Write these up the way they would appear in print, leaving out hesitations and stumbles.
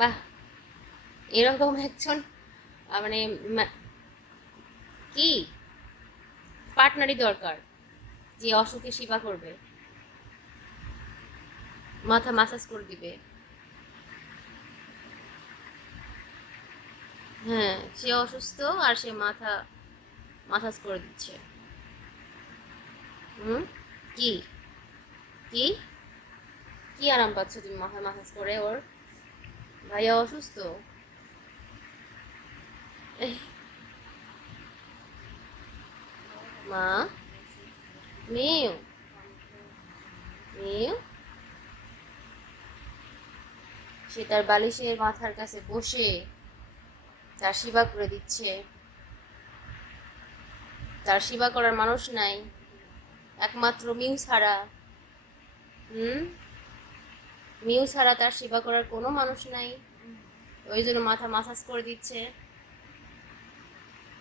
বাহ, এরকম একজন মানে কি পার্টনারই দরকার যে অসুখে সেবা করবে, মাথা মাসাজ করে দিবে। হ্যাঁ, সে অসুস্থ আর সে মাথা মাসাজ করে দিচ্ছে। হুম। কি কি কি আরাম পাচ্ছ তুমি মাথা মাসাজ করে ওর? ভাইয়া অসুস্থ। এহ, মা, মেয়েও মেয়েও সে তার বালিশের মাথার কাছে বসে তার সেবা করে দিচ্ছে। তার সেবা করার মানুষ নাই, একমাত্র মিউ ছাড়া। হুম। মিউ ছাড়া তার সেবা করার কোনো মানুষ নাই, ওই জন্য মাথা মাসাজ করে দিচ্ছে।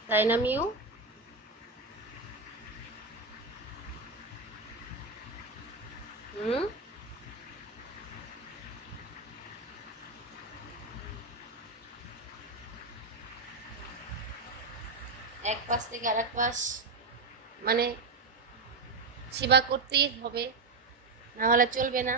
তাই না মিউ? হুম। এক পাশ থেকে আর এক পাশ মানে সেবা করতেই হবে, না হলে চলবে না।